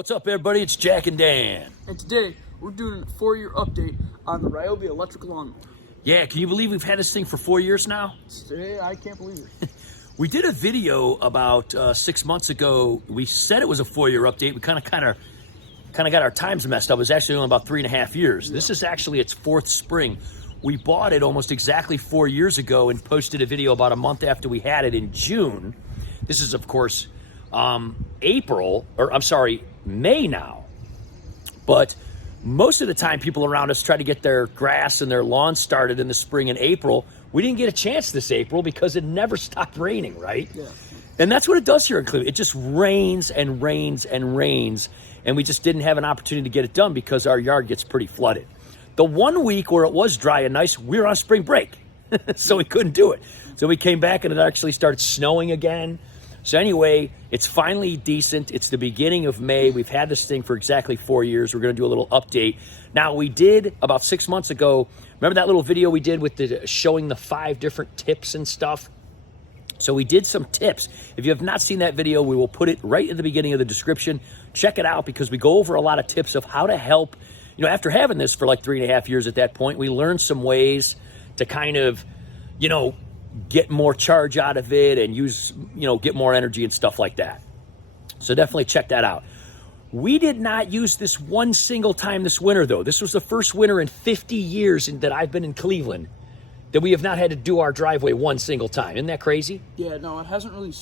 What's up, everybody? It's Jack and Dan. And today, we're doing a 4-year update on the RYOBI electric lawnmower. Yeah, can you believe we've had this thing for 4 years now? I can't believe it. We did a video about 6 months ago. We said it was a 4-year update. We kind of got our times messed up. It was actually only about 3.5 years. Yeah. This is actually its 4th spring. We bought it almost exactly 4 years ago and posted a video about a month after we had it in June. This is, of course, May now. But most of the time, people around us try to get their grass and their lawn started in the spring and April. We didn't get a chance this April because it never stopped raining, right? Yeah. And that's what it does here in Cleveland. It just rains and rains and rains, and we just didn't have an opportunity to get it done because our yard gets pretty flooded. The 1 week where it was dry and nice, we were on spring break, so we couldn't do it. So we came back and it actually started snowing again. So anyway, it's finally decent. It's the beginning of May. We've had this thing for exactly 4 years. We're going to do a little update. Now, we did about 6 months ago, remember that little video we did with showing the 5 different tips and stuff? So we did some tips. If you have not seen that video, we will put it right in the beginning of the description. Check it out because we go over a lot of tips of how to help. You know, after having this for like 3.5 years at that point, we learned some ways to kind of, get more charge out of it and use, get more energy and stuff like that. So definitely check that out. We did not use this one single time this winter, though. This was the first winter in 50 years that I've been in Cleveland that we have not had to do our driveway one single time. Isn't that crazy? Yeah, no, it hasn't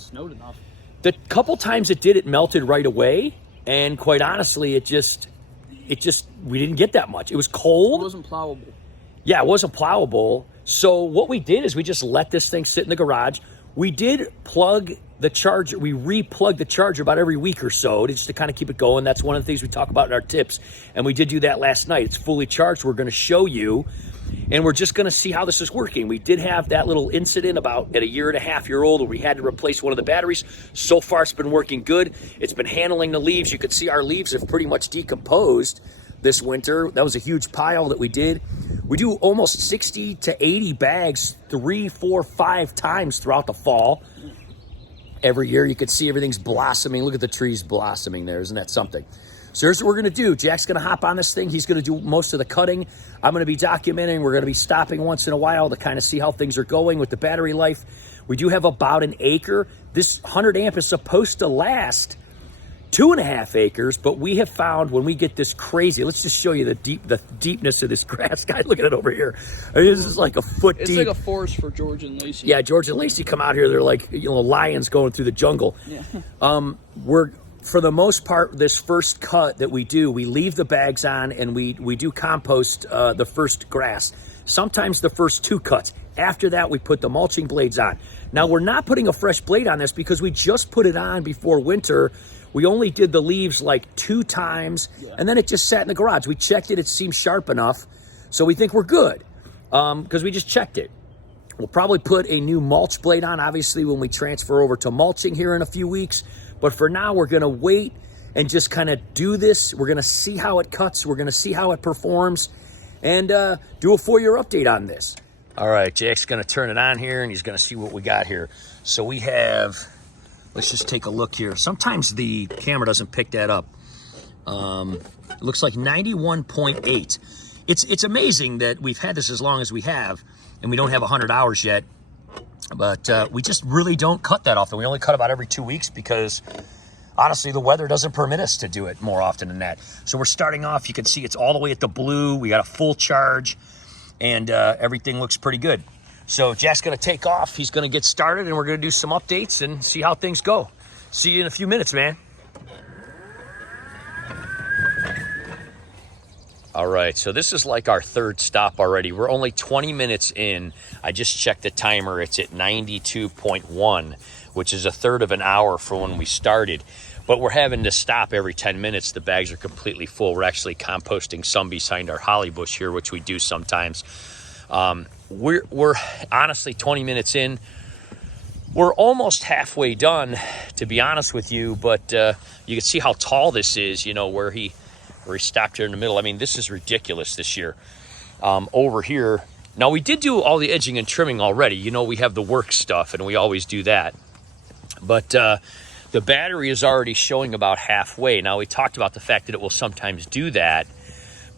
snowed enough. The couple times it did, it melted right away. And quite honestly, we didn't get that much. It was cold. It wasn't plowable. Yeah, it wasn't plowable. So what we did is we just let this thing sit in the garage. We did plug the charger. We re-plugged the charger about every week or so just to kind of keep it going. That's one of the things we talk about in our tips. And we did do that last night. It's fully charged. We're going to show you. And we're just going to see how this is working. We did have that little incident about at a 1.5-year-old where we had to replace one of the batteries. So far, it's been working good. It's been handling the leaves. You can see our leaves have pretty much decomposed this winter. That was a huge pile that we did. We do almost 60 to 80 bags 3, 4, 5 times throughout the fall. Every year you can see everything's blossoming. Look at the trees blossoming there. Isn't that something? So here's what we're going to do. Jack's going to hop on this thing. He's going to do most of the cutting. I'm going to be documenting. We're going to be stopping once in a while to kind of see how things are going with the battery life. We do have about an acre. This 100 amp is supposed to last 2.5 acres, but we have found when we get this crazy, let's just show you the deepness of this grass. Guys, look at it over here. I mean, this is like a foot deep. It's like a forest for George and Lacey. Yeah, George and Lacey come out here. They're like, lions going through the jungle. Yeah. We're, for the most part, this first cut that we do, we leave the bags on and we do compost the first grass. Sometimes the first 2 cuts. After that, we put the mulching blades on. Now, we're not putting a fresh blade on this because we just put it on before winter. We only did the leaves like 2 times, and then it just sat in the garage. We checked it. It seemed sharp enough, so we think we're good because we just checked it. We'll probably put a new mulch blade on, obviously, when we transfer over to mulching here in a few weeks. But for now, we're going to wait and just kind of do this. We're going to see how it cuts. We're going to see how it performs and do a 4-year update on this. All right, Jack's going to turn it on here, and he's going to see what we got here. So we have... Let's just take a look here. Sometimes the camera doesn't pick that up. It looks like 91.8. It's amazing that we've had this as long as we have, and we don't have 100 hours yet. But we just really don't cut that often. We only cut about every 2 weeks because, honestly, the weather doesn't permit us to do it more often than that. So we're starting off. You can see it's all the way at the blue. We got a full charge, and everything looks pretty good. So Jack's going to take off. He's going to get started, and we're going to do some updates and see how things go. See you in a few minutes, man. All right, so this is like our 3rd stop already. We're only 20 minutes in. I just checked the timer. It's at 92.1, which is a 1/3 of an hour from when we started. But we're having to stop every 10 minutes. The bags are completely full. We're actually composting some behind our holly bush here, which we do sometimes. We're honestly 20 minutes in. We're almost halfway done, to be honest with you, but you can see how tall this is, where he stopped here in the middle. I mean, this is ridiculous this year. Over here, now we did do all the edging and trimming already. We have the work stuff, and we always do that. But the battery is already showing about halfway. Now, we talked about the fact that it will sometimes do that,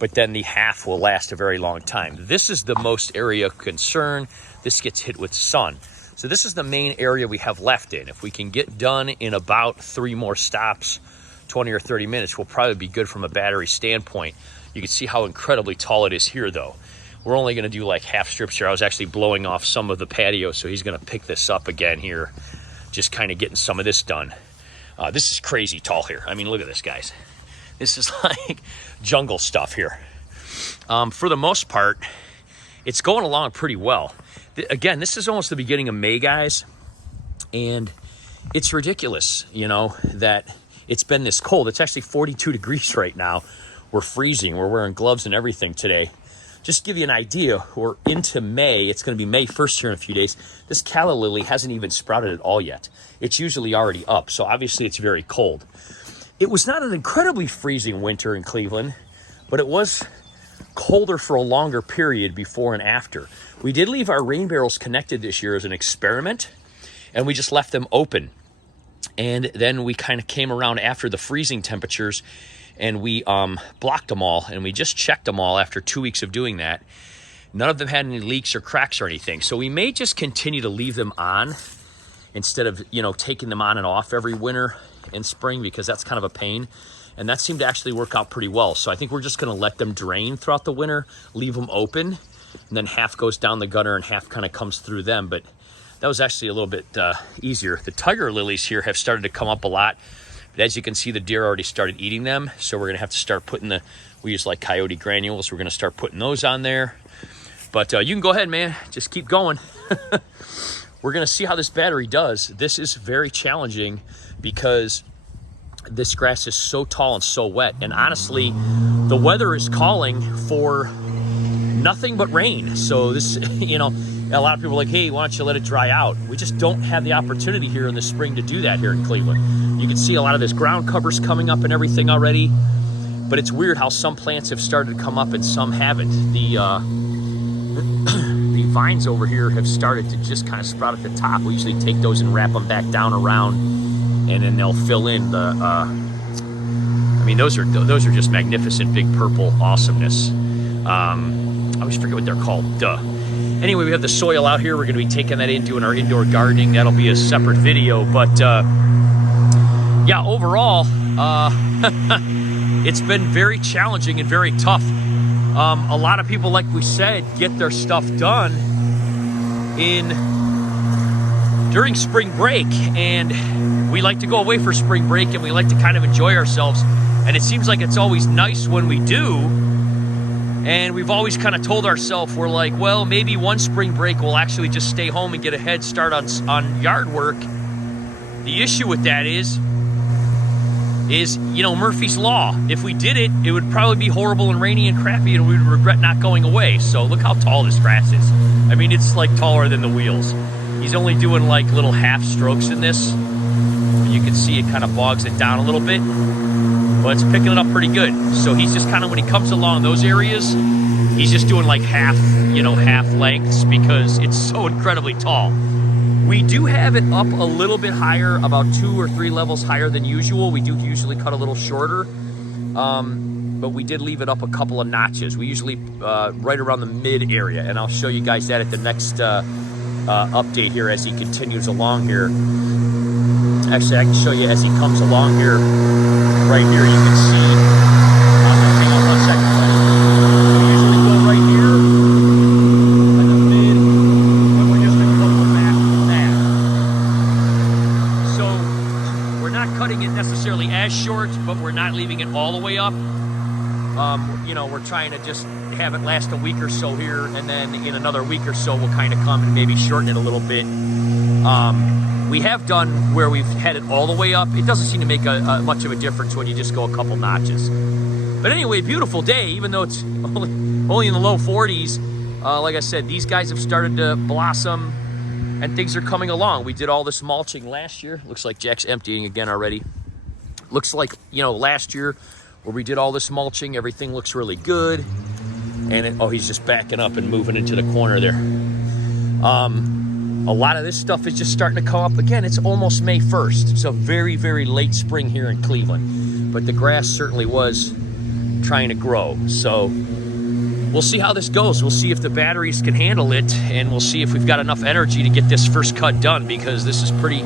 but then the half will last a very long time. This is the most area of concern. This gets hit with sun. So this is the main area we have left in. If we can get done in about 3 more stops, 20 or 30 minutes, we'll probably be good from a battery standpoint. You can see how incredibly tall it is here, though. We're only gonna do like half strips here. I was actually blowing off some of the patio, so he's gonna pick this up again here, just kind of getting some of this done. This is crazy tall here. I mean, look at this, guys. This is like jungle stuff here. For the most part, it's going along pretty well. Again, this is almost the beginning of May, guys, and it's ridiculous, you know, that it's been this cold. It's actually 42 degrees right now. We're freezing. We're wearing gloves and everything today. Just to give you an idea, we're into May. It's going to be May 1st here in a few days. This calla lily hasn't even sprouted at all yet. It's usually already up, so obviously it's very cold. It was not an incredibly freezing winter in Cleveland, but it was colder for a longer period before and after. We did leave our rain barrels connected this year as an experiment, and we just left them open. And then we kind of came around after the freezing temperatures, and we blocked them all, and we just checked them all after 2 weeks of doing that. None of them had any leaks or cracks or anything. So we may just continue to leave them on instead of, you know, taking them on and off every winter and spring, because that's kind of a pain. And that seemed to actually work out pretty well. So I think we're just gonna let them drain throughout the winter, leave them open, and then half goes down the gutter and half kind of comes through them. But that was actually a little bit easier. The tiger lilies here have started to come up a lot. But as you can see, the deer already started eating them. So we're gonna have to start putting we use like coyote granules. We're gonna start putting those on there. But you can go ahead, man, just keep going. We're gonna see how this battery does. This is very challenging because this grass is so tall and so wet. And honestly, the weather is calling for nothing but rain. So this, you know, a lot of people are like, hey, why don't you let it dry out? We just don't have the opportunity here in the spring to do that here in Cleveland. You can see a lot of this ground covers coming up and everything already, but it's weird how some plants have started to come up and some haven't. The vines over here have started to just kind of sprout at the top. We usually take those and wrap them back down around, and then they'll fill in the, I mean, those are just magnificent, big purple awesomeness. I always forget what they're called, duh. Anyway, we have the soil out here. We're gonna be taking that in, doing our indoor gardening. That'll be a separate video, but yeah, overall, it's been very challenging and very tough. A lot of people, like we said, get their stuff done during spring break, and we like to go away for spring break, and we like to kind of enjoy ourselves, and it seems like it's always nice when we do, and we've always kind of told ourselves, we're like, well, maybe one spring break we'll actually just stay home and get a head start on yard work. The issue with that is, you know, Murphy's Law. If we did it, it would probably be horrible and rainy and crappy, and we would regret not going away. So look how tall this grass is. I mean, it's like taller than the wheels. He's only doing like little half strokes in this. You can see it kind of bogs it down a little bit, but it's picking it up pretty good. So he's just kind of, when he comes along those areas, he's just doing like half, you know, half lengths because it's so incredibly tall. We do have it up a little bit higher, about 2 or 3 levels higher than usual. We do usually cut a little shorter, but we did leave it up a couple of notches. We usually right around the mid area, and I'll show you guys that at the next update here as he continues along here. Actually, I can show you as he comes along here. Right here, you can see. Hang on 1 second. We usually go right here at the mid, and we're just a couple back from that. So we're not cutting it necessarily as short, but we're not leaving it all the way up. You know, we're trying to just have it last a week or so here, and then in another week or so we'll kind of come and maybe shorten it a little bit. We have done where we've had it all the way up. It doesn't seem to make much of a difference when you just go a couple notches. But anyway, beautiful day, even though it's only in the low 40s. Like I said, these guys have started to blossom and things are coming along. We did all this mulching last year. Looks like Jack's emptying again already. Looks like, you know, last year where we did all this mulching, everything looks really good. And oh, he's just backing up and moving into the corner there. A lot of this stuff is just starting to come up. Again, it's almost May 1st. It's a very, very late spring here in Cleveland. But the grass certainly was trying to grow. So we'll see how this goes. We'll see if the batteries can handle it, and we'll see if we've got enough energy to get this first cut done, because this is pretty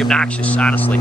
obnoxious, honestly.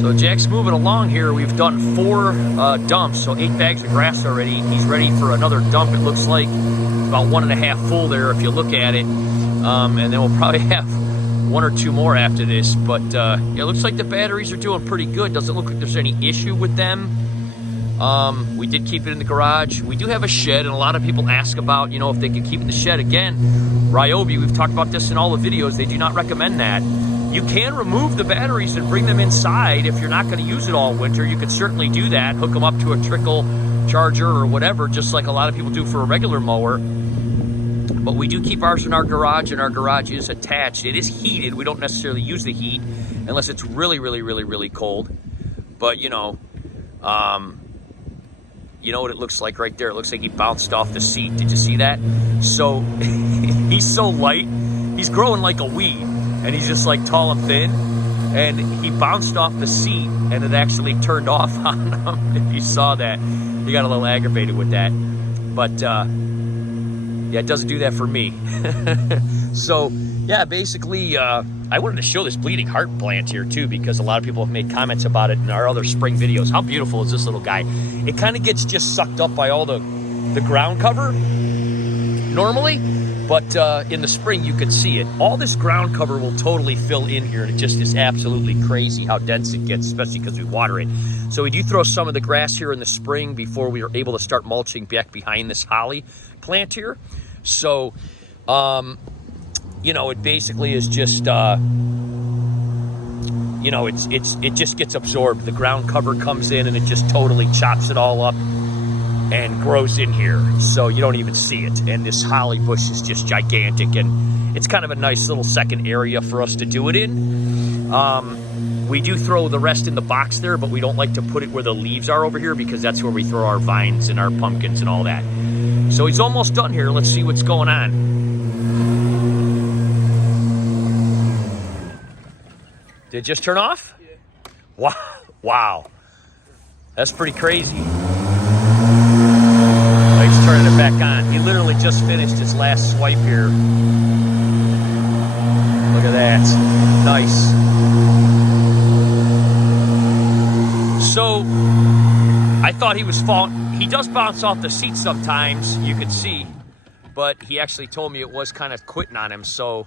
So Jack's moving along here. We've done 4 dumps, so 8 bags of grass already. He's ready for another dump. It looks like it's about 1.5 full there if you look at it. And then we'll probably have 1 or 2 more after this. But yeah, it looks like the batteries are doing pretty good. Doesn't look like there's any issue with them. We did keep it in the garage. We do have a shed, and a lot of people ask about, you know, if they could keep it in the shed. Again, RYOBI, we've talked about this in all the videos. They do not recommend that. You can remove the batteries and bring them inside if you're not going to use it all winter. You could certainly do that. Hook them up to a trickle charger or whatever, just like a lot of people do for a regular mower. But we do keep ours in our garage, and our garage is attached. It is heated. We don't necessarily use the heat unless it's really, really, really, really cold. But, you know what it looks like right there? It looks like he bounced off the seat. Did you see that? So he's so light. He's growing like a weed, and he's just like tall and thin. And he bounced off the seat, and it actually turned off on him. If you saw that, he got a little aggravated with that. But yeah, it doesn't do that for me. So yeah, basically, I wanted to show this bleeding heart plant here too, because a lot of people have made comments about it in our other spring videos. How beautiful is this little guy? It kind of gets just sucked up by all the ground cover normally, but in the spring you can see it. All this ground cover will totally fill in here, and it just is absolutely crazy how dense it gets, especially because we water it. So we do throw some of the grass here in the spring before we are able to start mulching back behind this holly plant here. So you know, it basically is just, you know, it just gets absorbed. The ground cover comes in and it just totally chops it all up and grows in here. So you don't even see it. And this holly bush is just gigantic, and it's kind of a nice little second area for us to do it in. We do throw the rest in the box there, but we don't like to put it where the leaves are over here, because that's where we throw our vines and our pumpkins and all that. So he's almost done here. Let's see what's going on. Did it just turn off? Yeah. Wow. Wow. That's pretty crazy. Oh, he's turning it back on. He literally just finished his last swipe here. Look at that. Nice. So, I thought he was falling. He does bounce off the seat sometimes, you can see. But he actually told me it was kind of quitting on him. So,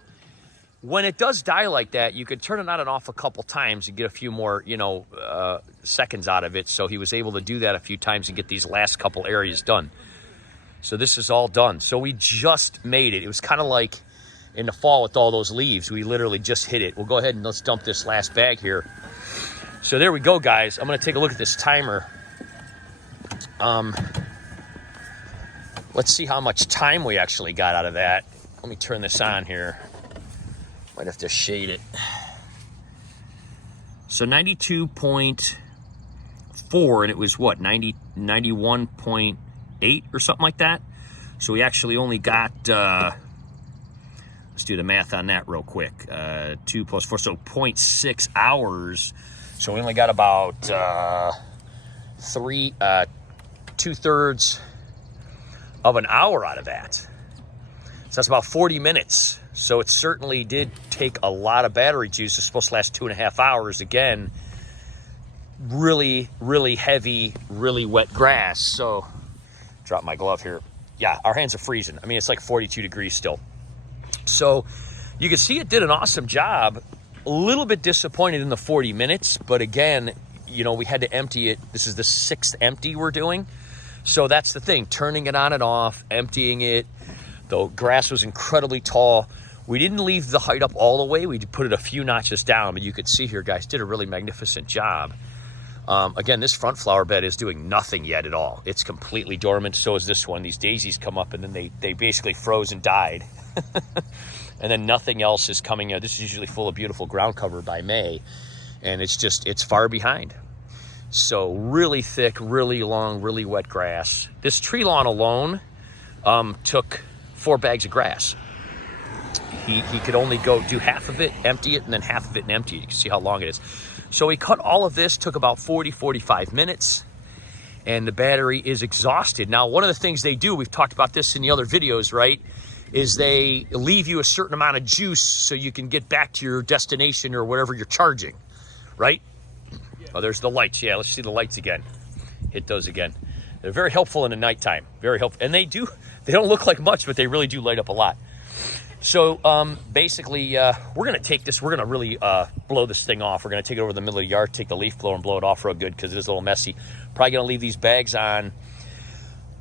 when it does die like that, you could turn it on and off a couple times and get a few more, you know, seconds out of it. So he was able to do that a few times and get these last couple areas done. So this is all done. So we just made it. It was kind of like in the fall with all those leaves. We literally just hit it. We'll go ahead and let's dump this last bag here. So there we go, guys. I'm going to take a look at this timer. Let's see how much time we actually got out of that. Let me turn this on here. Might have to shade it. So 92.4, and it was what, 91.8 or something like that. So we actually only got, let's do the math on that real quick. 2 plus 4, so 0.6 hours. So we only got about 2/3 of an hour out of that. So that's about 40 minutes. So it certainly did take a lot of battery juice. It's supposed to last 2.5 hours. Again, really, really heavy, really wet grass. So, drop my glove here. Yeah, our hands are freezing. I mean, it's like 42 degrees still. So, you can see it did an awesome job. A little bit disappointed in the 40 minutes. But again, you know, we had to empty it. This is the 6th empty we're doing. So, that's the thing. Turning it on and off, emptying it. The grass was incredibly tall. We didn't leave the height up all the way. We put it a few notches down, but you could see here, guys, did a really magnificent job. Again, this front flower bed is doing nothing yet at all. It's completely dormant. So is this one. These daisies come up, and then they basically froze and died. And then nothing else is coming out. This is usually full of beautiful ground cover by May, and it's far behind. So really thick, really long, really wet grass. This tree lawn alone took 4 bags of grass. He could only do half of it, empty it, and then half of it and empty it. You can see how long it is. So we cut all of this, took about 45 minutes, and the battery is exhausted. Now, one of the things they do, we've talked about this in the other videos, right, is they leave you a certain amount of juice so you can get back to your destination or whatever you're charging, right? Oh, there's the lights. Yeah, let's see the lights again. Hit those again. They're very helpful in the nighttime. Very helpful. And they don't look like much, but they really do light up a lot. So basically, we're going to take this. We're going to really blow this thing off. We're going to take it over the middle of the yard, take the leaf blower and blow it off real good because it is a little messy. Probably going to leave these bags on.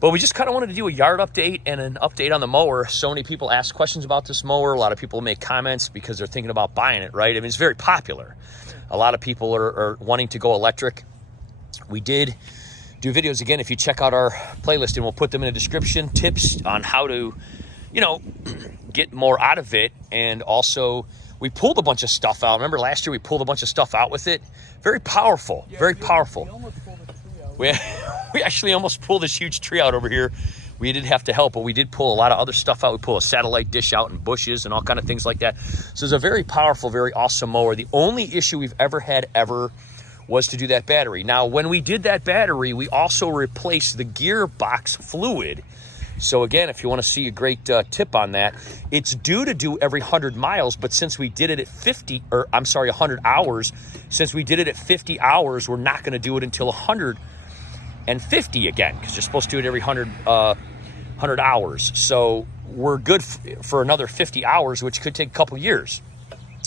But we just kind of wanted to do a yard update and an update on the mower. So many people ask questions about this mower. A lot of people make comments because they're thinking about buying it, right? I mean, it's very popular. A lot of people are wanting to go electric. We did do videos, again, if you check out our playlist, and we'll put them in the description, tips on how to, you know, get more out of it. And also, we pulled a bunch of stuff out. Remember last year we pulled a bunch of stuff out with it? Very powerful, very powerful. We almost pulled a tree out. We actually almost pulled this huge tree out over here. We did have to help, but we did pull a lot of other stuff out. We pulled a satellite dish out and bushes and all kind of things like that. So it's a very powerful, very awesome mower. The only issue we've ever had was to do that battery. Now, when we did that battery, we also replaced the gearbox fluid. So again, if you want to see a great tip on that, it's due to do every 100 miles, but since we did it at 100 hours, since we did it at 50 hours, we're not going to do it until 150 again, because you're supposed to do it every 100 hours. So we're good for another 50 hours, which could take a couple years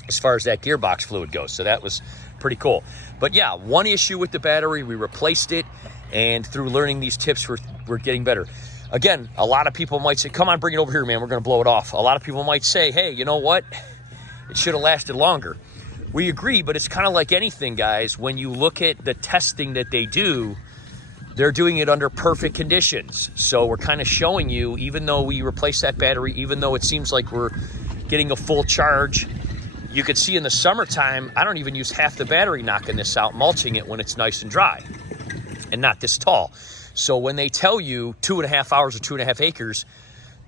as far as that gearbox fluid goes. So that was pretty cool. But yeah, one issue with the battery, we replaced it, and through learning these tips, we're getting better. Again, a lot of people might say, come on, bring it over here, man, we're going to blow it off. A lot of people might say, hey, you know what? It should have lasted longer. We agree, but it's kind of like anything, guys. When you look at the testing that they do, they're doing it under perfect conditions. So we're kind of showing you, even though we replace that battery, even though it seems like we're getting a full charge, you could see in the summertime, I don't even use half the battery knocking this out, mulching it when it's nice and dry and not this tall. So when they tell you 2.5 hours or 2.5 acres,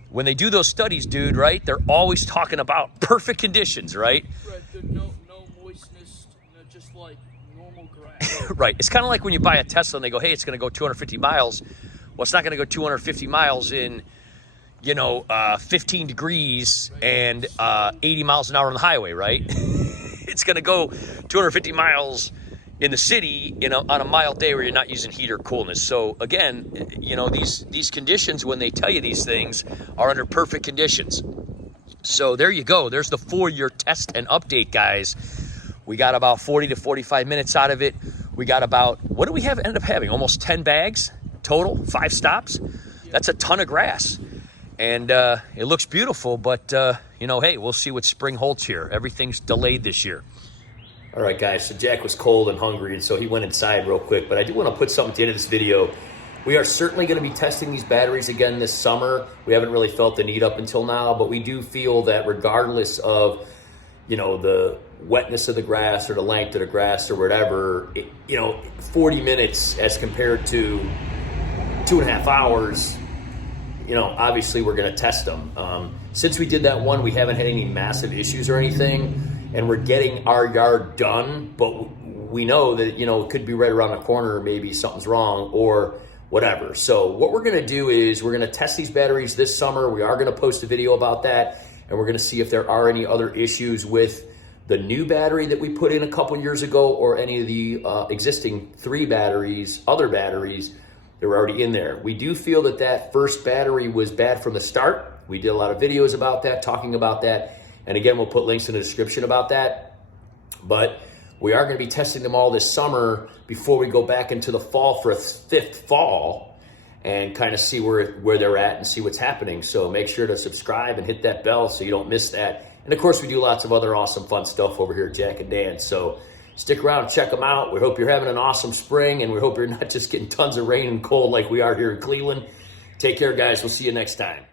when they do those studies, dude, right, they're always talking about perfect conditions, right? Right, no moistness, just like normal grass. Right. It's kind of like when you buy a Tesla and they go, hey, it's going to go 250 miles. Well, it's not going to go 250 miles in, 15 degrees and 80 miles an hour on the highway, right? It's going to go 250 miles in the city, on a mild day where you're not using heat or coolness. So again, these conditions, when they tell you these things, are under perfect conditions. So there you go. There's the 4-year test and update, guys. We got about 40 to 45 minutes out of it. We got about, what do we end up having? Almost 10 bags total, 5 stops. That's a ton of grass. And it looks beautiful, but, hey, we'll see what spring holds here. Everything's delayed this year. All right, guys, so Jack was cold and hungry, and so he went inside real quick. But I do want to put something at the end of this video. We are certainly going to be testing these batteries again this summer. We haven't really felt the need up until now, but we do feel that regardless of, the wetness of the grass or the length of the grass or whatever, 40 minutes as compared to 2.5 hours, obviously we're going to test them. Since we did that one, we haven't had any massive issues or anything. And we're getting our yard done, but we know that, it could be right around the corner, maybe something's wrong or whatever. So what we're gonna do is we're gonna test these batteries this summer. We are gonna post a video about that, and we're gonna see if there are any other issues with the new battery that we put in a couple years ago or any of the existing other batteries that were already in there. We do feel that first battery was bad from the start. We did a lot of videos about that, talking about that. And again, we'll put links in the description about that. But we are going to be testing them all this summer before we go back into the fall for a 5th fall and kind of see where they're at and see what's happening. So make sure to subscribe and hit that bell so you don't miss that. And of course, we do lots of other awesome fun stuff over here at Jack and Dan. So stick around, check them out. We hope you're having an awesome spring, and we hope you're not just getting tons of rain and cold like we are here in Cleveland. Take care, guys. We'll see you next time.